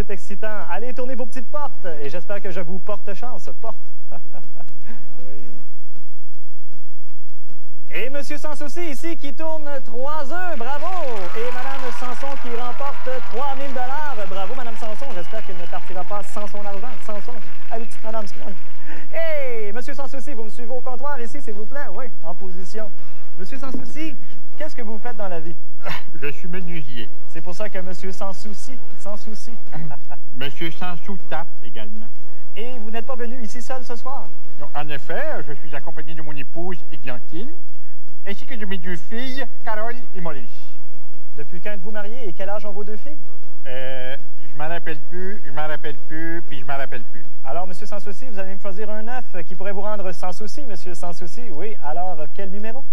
c'est excitant. Allez, tournez vos petites portes et j'espère que je vous porte chance. Porte. Oui. Et M. Sans Souci ici qui tourne 3 œufs. Bravo! Et Mme Sanson qui remporte 3 000 $. Bravo, Mme Sanson. J'espère qu'elle ne partira pas sans son argent. Sanson. Allez, petite Mme Scrum. Hey! M. Sans Souci, vous me suivez au comptoir ici, s'il vous plaît? Oui, en position. M. Sans Souci, qu'est-ce que vous faites dans la vie? Je suis menuisier. C'est pour ça que M. Sans Souci, sans souci. Monsieur Sans Sous-Tape également. Et vous n'êtes pas venu ici seul ce soir? Non, en effet, je suis accompagné de mon épouse Églantine, ainsi que de mes 2 filles, Carole et Maurice. Depuis quand êtes-vous mariés et quel âge ont vos 2 filles? Je m'en rappelle plus, puis je m'en rappelle plus. Alors, M. Sans Souci, vous allez me choisir un œuf qui pourrait vous rendre sans souci, M. Sans Souci. Oui, alors, quel numéro?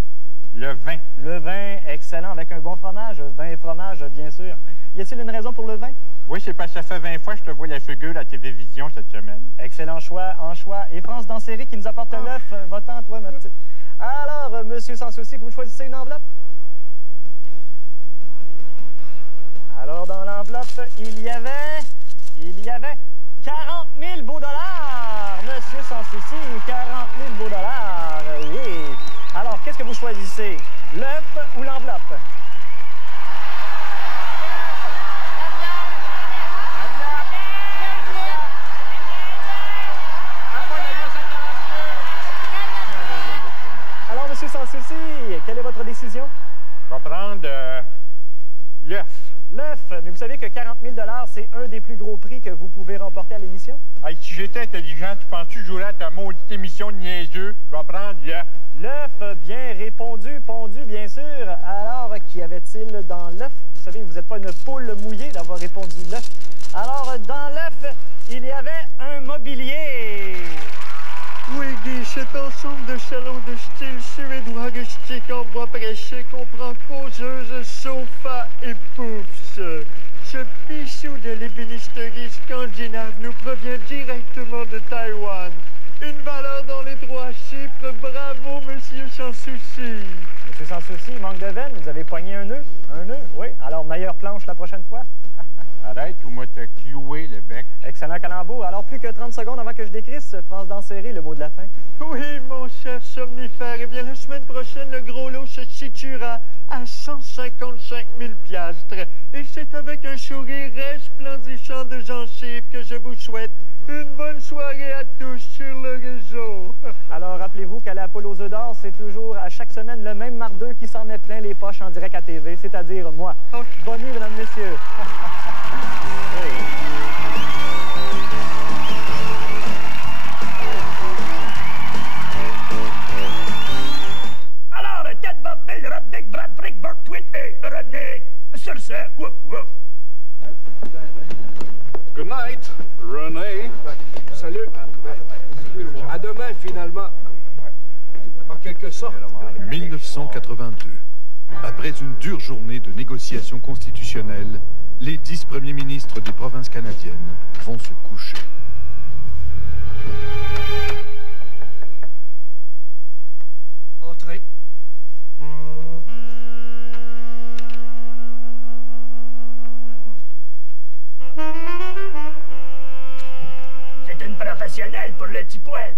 Le vin. Le vin, excellent, avec un bon fromage. Vin et fromage, bien sûr. Y a-t-il une raison pour le vin? Oui, c'est parce que ça fait 20 fois que je te vois la figure à la télévision cette semaine. Excellent choix, en choix. Et France Danséry qui nous apporte l'œuf. Va-t'en, toi, ma petite. Alors, M. Sans Souci, vous me choisissez une enveloppe? Alors, dans l'enveloppe, il y avait 40 000 beaux dollars. Monsieur Sans Souci, 40 000 beaux dollars. Oui. Alors, qu'est-ce que vous choisissez? L'œuf ou l'enveloppe? Alors, Monsieur Sans Souci, quelle est votre décision? Je vais prendre l'œuf. L'œuf, mais vous savez que 40 000 $, c'est un des plus gros prix que vous pouvez remporter à l'émission? Hey, si j'étais intelligent, tu penses-tu que je jouerais à ta maudite émission de niaiseux? Je vais prendre l'œuf. L'œuf, bien répondu, pondu, bien sûr. Alors, qu'y avait-il dans l'œuf? Vous savez, vous n'êtes pas une poule mouillée d'avoir répondu l'œuf. Alors, dans l'œuf, il y avait un mobilier. Oui, Guy, cet ensemble de salons de style suédois rustique en bois prêché comprend causeuse, sofa et pouffs. Ce bijou de l'ébénisterie scandinave nous provient directement de Taïwan. Une valeur dans les 3 chiffres. Bravo, Monsieur Sans Souci. Monsieur Sans Souci, manque de veine. Vous avez poigné un nœud? Un nœud, oui. Alors, meilleure planche la prochaine fois. Arrête ou moi te clouer le bec. Excellent calembour. Alors, plus que 30 secondes avant que je décrisse, France Danséry, le mot de la fin. Oui, mon cher somnifère. Eh bien, la semaine prochaine, le gros lot se situera à 155 000 piastres. Et c'est avec un sourire resplendissant de gencives que je vous souhaite une bonne soirée à tous sur le réseau. Alors, rappelez-vous qu'à l'Apollo aux œufs d'or, c'est toujours à chaque semaine le même mardeux qui s'en met plein les poches en direct à TV, c'est-à-dire moi. Bonne nuit, mesdames, messieurs. Oui. Alors, Ted, Bob, Bill, Rob, Dick, Brad, Frick, Burt, Tweet et René. Sur ce, wouf, wouf. Good night, René. Salut. À demain, finalement. En quelque sorte. 1982. Après une dure journée de négociations constitutionnelles, les 10 premiers ministres des provinces canadiennes vont se coucher. Entrez. C'est une professionnelle pour le petit poil.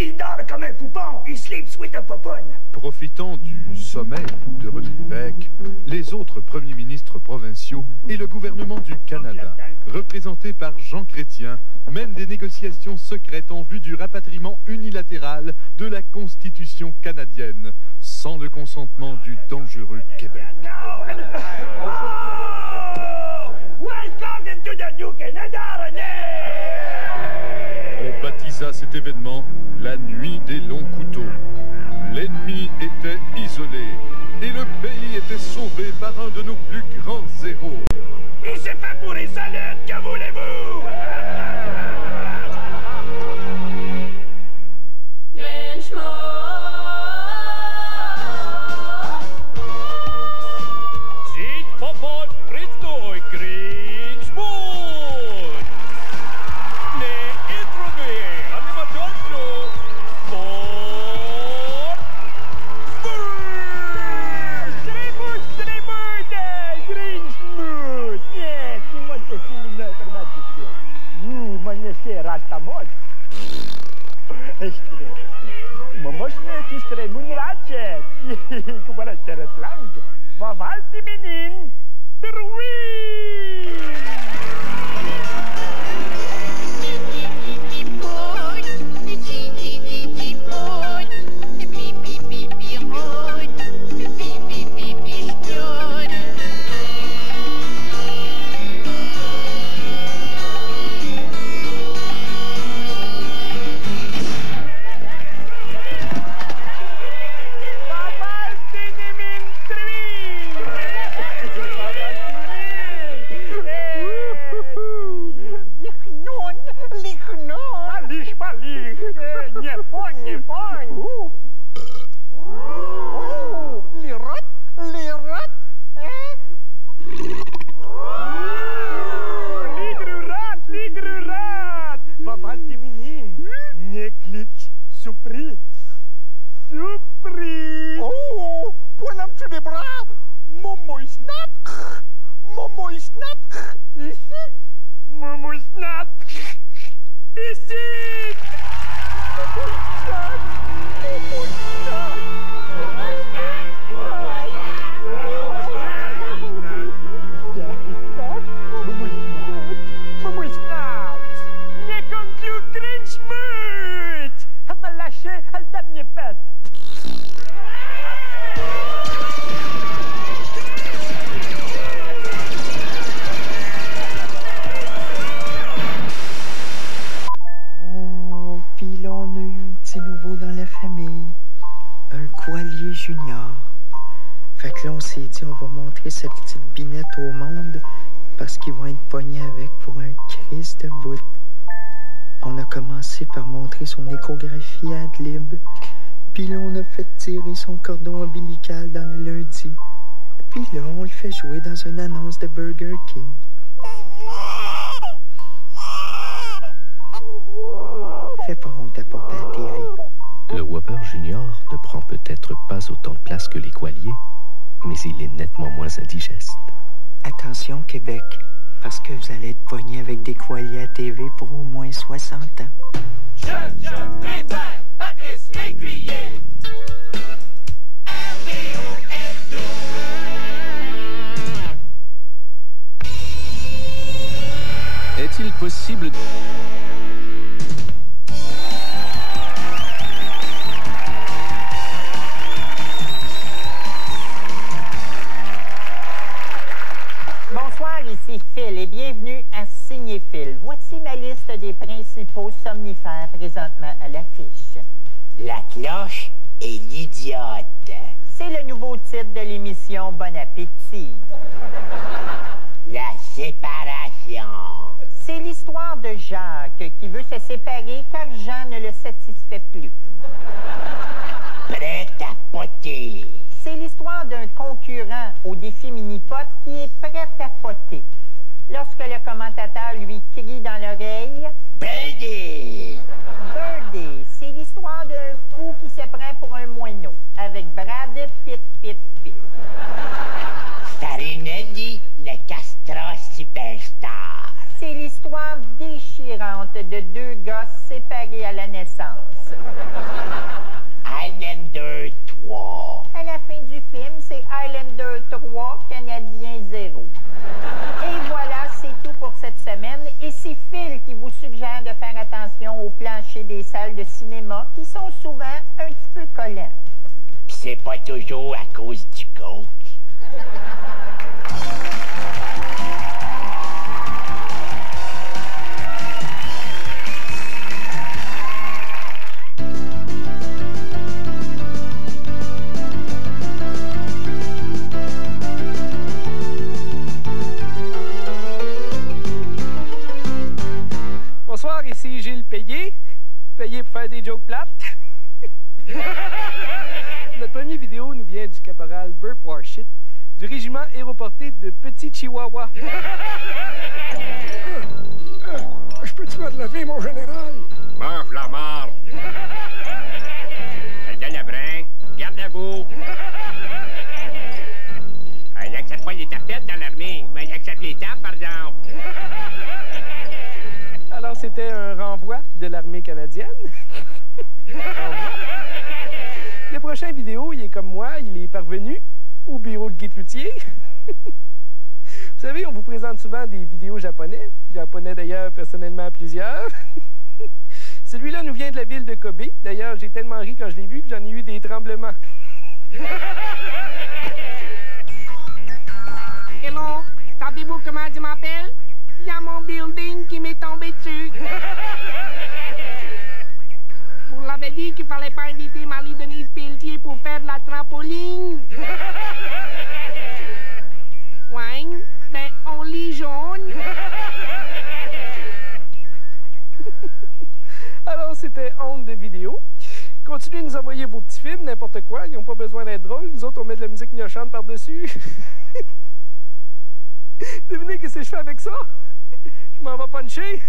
Il dort comme un poupon, il sleeps with a popoune. Profitant du sommeil de René Lévesque, les autres premiers ministres provinciaux et le gouvernement du Canada, représenté par Jean Chrétien, mènent des négociations secrètes en vue du rapatriement unilatéral de la Constitution canadienne, sans le consentement du dangereux Québec. Oh! Welcome into the new Canada, René! On baptisa cet événement la nuit des longs couteaux. L'ennemi était isolé et le pays était sauvé par un de nos plus grands héros. Il s'est fait pour les salades, que voulez-vous? Ziet papa spricht durch Grinchmund. Ne introduce animatorno por tu strej bunracie. Kubala teretlank. Wavalti minin. Trui! Fait que là, on s'est dit, on va montrer sa petite binette au monde parce qu'ils vont être pognés avec pour un Christ de bout. On a commencé par montrer son échographie ad lib. Puis là, on a fait tirer son cordon ombilical dans le lundi. Puis là, on le fait jouer dans une annonce de Burger King. Fais pas honte à papa à TV. Le Whopper Junior ne prend peut-être pas autant de place que les Qualiers, mais il est nettement moins indigeste. Attention, Québec, parce que vous allez être pognés avec des Qualiers à TV pour au moins 60 ans. Je préfère Patrice Lécuyer. Est-il possible... Bonsoir, ici Phil et bienvenue à Signéphile. Voici ma liste des principaux somnifères présentement à l'affiche. La cloche et l'idiote. C'est le nouveau titre de l'émission Bon Appétit. La séparation. C'est l'histoire de Jacques qui veut se séparer car Jean ne le satisfait plus. Prêt à poter. C'est l'histoire d'un concurrent au défi mini-pot qui est prêt à poter. Lorsque le commentateur lui crie dans l'oreille « Birdie! » Birdie, c'est l'histoire d'un fou qui se prend pour un moineau avec Brad Pitt, Pitt, Pitt. Farinelli, le castrat superstar. C'est l'histoire déchirante de deux gosses séparés à la naissance. Highlander 3. À la fin du film, c'est Highlander 3, Canadien 0. Et voilà, c'est tout pour cette semaine. Et c'est Phil qui vous suggère de faire attention au plancher des salles de cinéma qui sont souvent un petit peu collants. Pis c'est pas toujours à cause du coke. Bonsoir, ici Gilles Payé. Payé pour faire des jokes plates. Notre première vidéo nous vient du caporal Burp Warshit, du régiment aéroporté de Petit Chihuahua. Je peux te faire lever, mon général? Mange la marde. Soldat Lebrun, garde à vous. Il accepte pas les tapettes dans l'armée, mais il accepte les tapes, par exemple. Alors, c'était un renvoi de l'armée canadienne. le prochain vidéo, il est comme moi, il est parvenu au bureau de Guy Cloutier. Vous savez, on vous présente souvent des vidéos japonais. Japonais d'ailleurs, personnellement, plusieurs. Celui-là nous vient de la ville de Kobe. D'ailleurs, j'ai tellement ri quand je l'ai vu que j'en ai eu des tremblements. Hello, savez-vous comment je m'appelle? Il y a mon building qui m'est tombé dessus. Vous l'avez dit qu'il fallait pas inviter Marie-Denise Pelletier pour faire de la trampoline. Ouais, ben on lit jaune. Alors, c'était honte de vidéo. Continuez de nous envoyer vos petits films, n'importe quoi. Ils n'ont pas besoin d'être drôles. Nous autres, on met de la musique gnochante par-dessus. Devinez qu'est-ce que je fais avec ça? Je m'en vais puncher.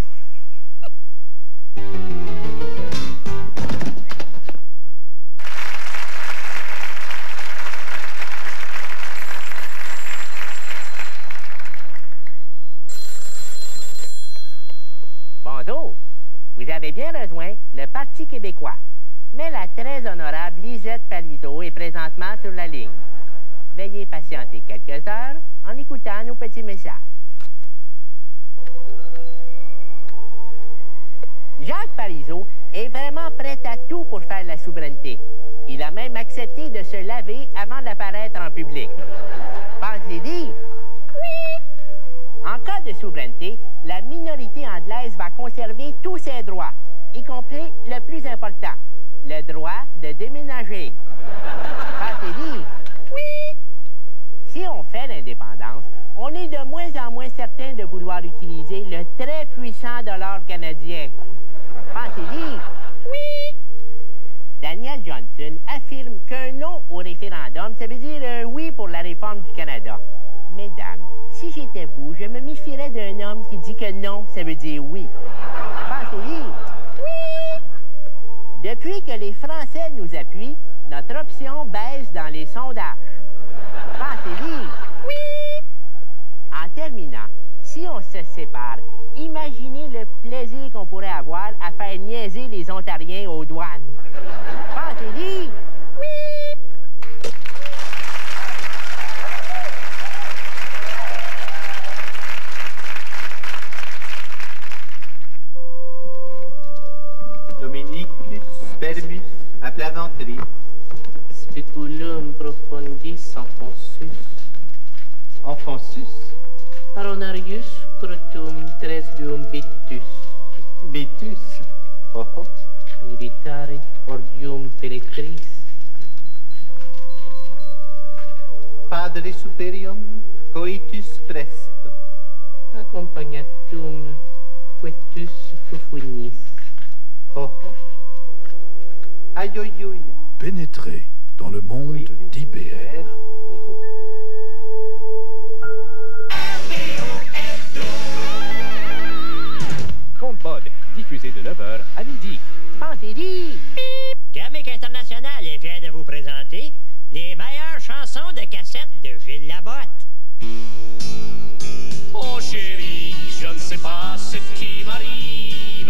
Bonjour. Vous avez bien rejoint le Parti québécois. Mais la très honorable Lisette Parizeau est présentement sur la ligne. Veuillez patienter quelques heures en écoutant nos petits messages. Jacques Parizeau est vraiment prêt à tout pour faire la souveraineté. Il a même accepté de se laver avant d'apparaître en public. Pensez-y? Oui! En cas de souveraineté, la minorité anglaise va conserver tous ses droits, y compris le plus important, le droit de déménager. Pensez-y? Oui! Si on fait l'indépendance, on est de moins en moins certain de vouloir utiliser le très puissant dollar canadien. Pensez-y? Oui! Daniel Johnson affirme qu'un non au référendum, ça veut dire un oui pour la réforme du Canada. Mesdames, si j'étais vous, je me méfierais d'un homme qui dit que non, ça veut dire oui. Pensez-y? Oui! Depuis que les Français nous appuient, notre option baisse dans les sondages. Pensez-y? Oui! En terminant, si on se sépare, imaginez le plaisir qu'on pourrait avoir à faire niaiser les Ontariens aux douanes. Pensez-y? Oui! Dominicus spermus à Plaventerie. Speculum profundis enfonsus. Enfonsus? Paronarius scrotum tresbium bitus. Bitus? Oh oh. Invitare orgium peregris. Padre superium coitus presto. Accompagnatum quetus fufunis. Oh oh. Aïe-aïe-aïe. Pénétrer dans le monde d'IBM. Conte Bod, diffusé de 9h à midi. Pensez-y! Gamic International est fier de vous présenter les meilleures chansons de cassette de Gilles Labotte. Oh chérie, je ne sais pas ce qui m'arrive,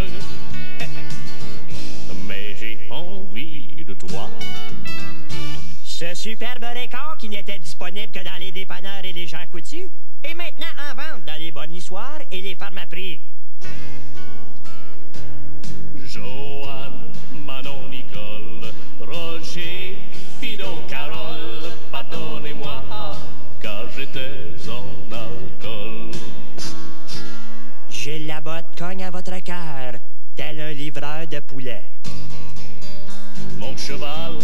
mais j'ai envie de toi. Ce superbe record qui n'était disponible que dans les dépanneurs et les gens coutus est maintenant en vente dans les bonnissoirs et les pharmaprix. Joanne, Manon, Nicole, Roger, Fido, Carole, pardonnez-moi, car j'étais en alcool. Gilles Labotte cogne à votre cœur, tel un livreur de poulet. Mon cheval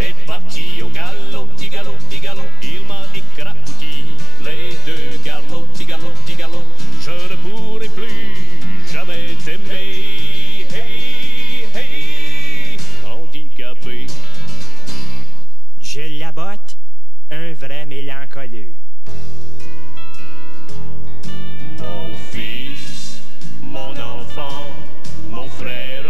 est parti au galop, petit galop, petit galop. Il m'a écrapouti les deux galops, petit galop, petit galop. Je ne pourrai plus jamais t'aimer. Hey, hey, handicapé. Gilles Labotte, un vrai mélancolieux. Mon fils, mon enfant, mon frère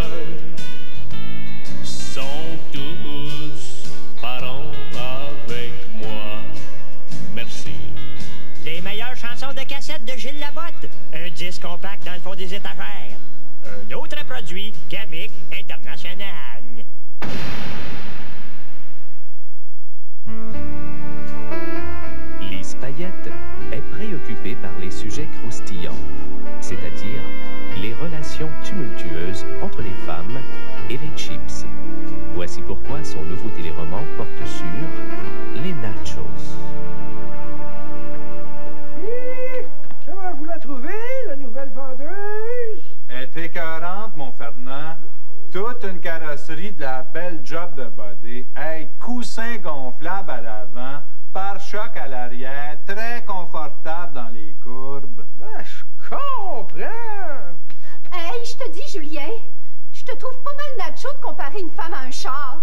sont tous parents avec moi. Merci. Les meilleures chansons de cassette de Gilles Labotte. Un disque compact dans le fond des étagères. Un autre produit, Gamic International. sujet croustillant, c'est-à-dire les relations tumultueuses entre les femmes et les chips. Voici pourquoi son nouveau téléroman porte sur les nachos. Comment vous la trouvez, la nouvelle vendeuse? Elle est écœurante, mon Fernand. Toute une carrosserie de la belle job de body. Hey, coussin gonflable à l'avant, pare-choc à l'arrière, très confortable dans les courbes. Ben, je comprends. Hey, je te dis, Julien, je te trouve pas mal nacho de comparer une femme à un char.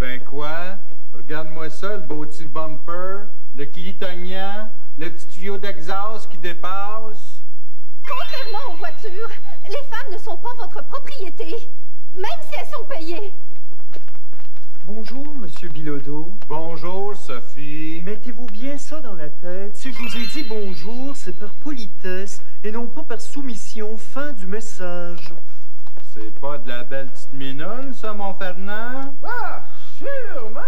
Ben quoi? Regarde-moi ça, le beau petit bumper, le clitognant, le petit tuyau d'exhaust qui dépasse. Contrairement aux voitures, les femmes ne sont pas votre propriété, même si elles sont payées. Bonjour, Monsieur Bilodeau. Bonjour, Sophie. Mettez-vous bien ça dans la tête. Si je vous ai dit bonjour, c'est par politesse et non pas par soumission. Fin du message. C'est pas de la belle petite minonne, ça, mon Fernand? Ah, sûrement.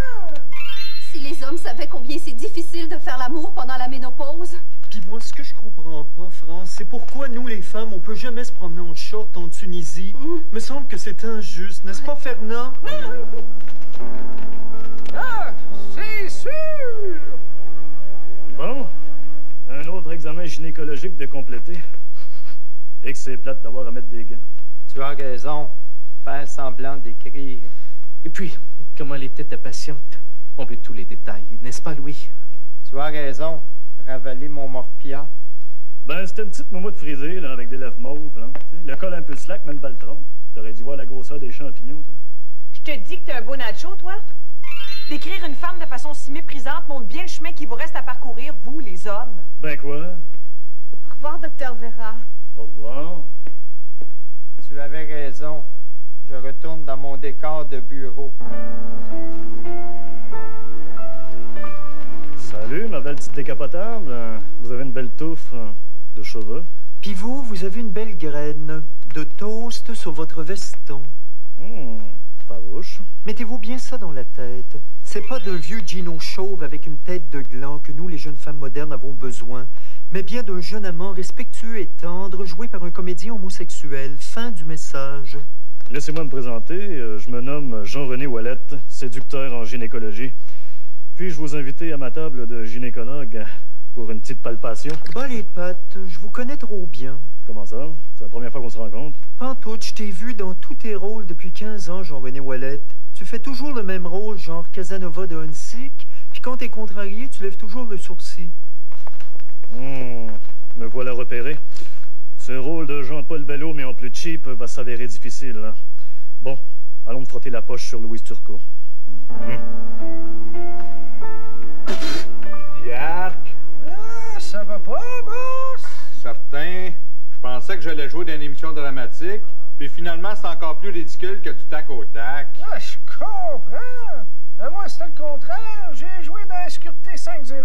Si les hommes savaient combien c'est difficile de faire l'amour pendant la ménopause. Puis moi, ce que je comprends pas, France, c'est pourquoi nous, les femmes, on peut jamais se promener en short en Tunisie. Me semble que c'est injuste, n'est-ce pas, Fernand? Ah, c'est sûr! Bon, un autre examen gynécologique de compléter. Et que c'est plate d'avoir à mettre des gants. Tu as raison. Faire semblant d'écrire. Et puis, comment elle était ta patiente? On veut tous les détails, n'est-ce pas, Louis? Tu as raison. Ravaler mon morpia. Ben, c'était une petite moumoute frisée, là, avec des lèvres mauves, là. Le col un peu slack, mais une balle trompe. T'aurais dû voir la grosseur des champignons, toi. Je te dis que t'es un beau nacho, toi. Décrire une femme de façon si méprisante montre bien le chemin qui vous reste à parcourir, vous, les hommes. Ben quoi? Au revoir, Docteur Vera. Au revoir. Tu avais raison. Je retourne dans mon décor de bureau. Salut, ma belle petite décapotable. Vous avez une belle touffe de cheveux. Puis vous avez une belle graine de toast sur votre veston. Farouche. Mettez-vous bien ça dans la tête. C'est pas d'un vieux Gino chauve avec une tête de gland que nous, les jeunes femmes modernes, avons besoin, mais bien d'un jeune amant respectueux et tendre, joué par un comédien homosexuel. Fin du message. Laissez-moi me présenter. Je me nomme Jean-René Ouellette, séducteur en gynécologie. Puis-je vous inviter à ma table de gynécologue pour une petite palpation? Bas les pattes, je vous connais trop bien. Comment ça? C'est la première fois qu'on se rencontre? Pantoute, je t'ai vu dans tous tes rôles depuis 15 ans, Jean-René Ouellette. Tu fais toujours le même rôle, genre Casanova de Hunsick, puis quand t'es contrarié, tu lèves toujours le sourcil. Me voilà repéré. Ce rôle de Jean-Paul Bello, mais en plus cheap, va s'avérer difficile. Hein? Bon, allons me frotter la poche sur Louise Turcot. Yark! Ah, ça va pas, boss? Certain. Je pensais que j'allais jouer dans une émission dramatique, puis finalement, c'est encore plus ridicule que du tac au tac. Ah, je comprends. Mais moi, c'était le contraire. J'ai joué dans la sécurité 5-0.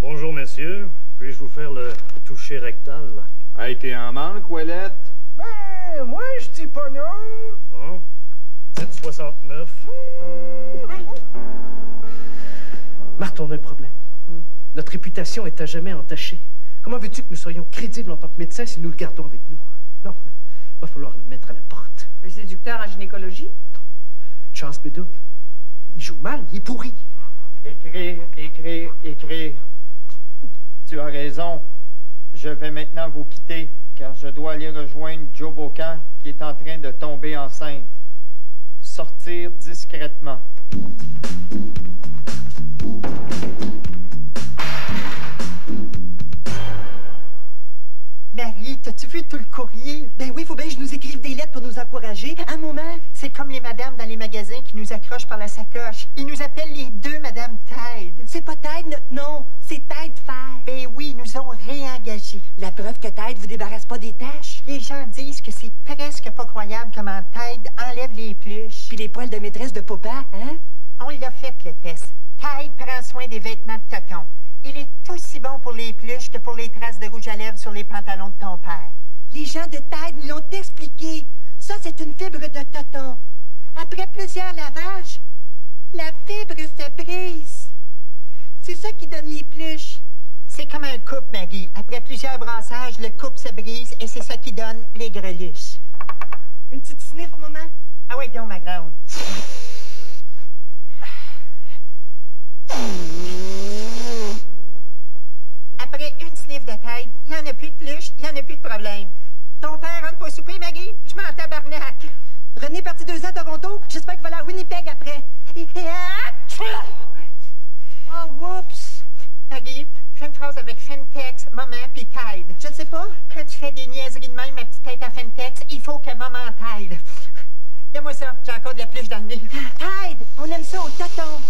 Bonjour, messieurs. Puis-je vous faire le toucher rectal? Hey, t'es en manque, Ouellette? Ben, moi, je dis pas non. Bon. Dites 69. Marthe, on a un problème. Notre réputation est à jamais entachée. Comment veux-tu que nous soyons crédibles en tant que médecins si nous le gardons avec nous? Non, il va falloir le mettre à la porte. Le séducteur en gynécologie? Non. Charles Biddle, il joue mal, il est pourri. Écrire, écrire, écrire. Tu as raison. Je vais maintenant vous quitter, car je dois aller rejoindre Joe Bocan, qui est en train de tomber enceinte. Sortir discrètement. Marie, t'as-tu vu tout le courrier? Ben oui, faut bien que je nous écrive des lettres pour nous encourager. Un moment. C'est comme les madames dans les magasins qui nous accrochent par la sacoche. Ils nous appellent les deux Madame Tide. C'est pas Tide notre nom, c'est Tide Faire. Ben oui, ils nous ont réengagés. La preuve que Tide vous débarrasse pas des tâches. Les gens disent que c'est presque pas croyable comment Tide enlève les pluches. Puis les poils de maîtresse de papa, hein? On l'a fait, le test. Tide prend soin des vêtements de coton. Il est aussi bon pour les pluches que pour les traces de rouge à lèvres sur les pantalons de ton père. Les gens de Tide nous l'ont expliqué. Ça, c'est une fibre de coton. Après plusieurs lavages, la fibre se brise. C'est ça qui donne les pluches. C'est comme un couple, Maggie. Après plusieurs brassages, le couple se brise et c'est ça qui donne les greluches. Une petite sniff, maman? Ah ouais, donc, ma grande. Après une sniff de Tide, il n'y en a plus de pluche, il n'y en a plus de problème. Ton père rentre pas souper, Maggie? Je m'en tabarnak. René est parti 2 ans à Toronto. J'espère qu'il va aller à Winnipeg après. Oh, whoops. Maggie, fais une phrase avec Femtex, maman, puis Tide. Je ne sais pas. Quand tu fais des niaiseries de même, ma petite tête à Femtex, il faut que maman Tide. Donne-moi ça, j'ai encore de la pluche dans le nez. Tide, on aime ça au tonton.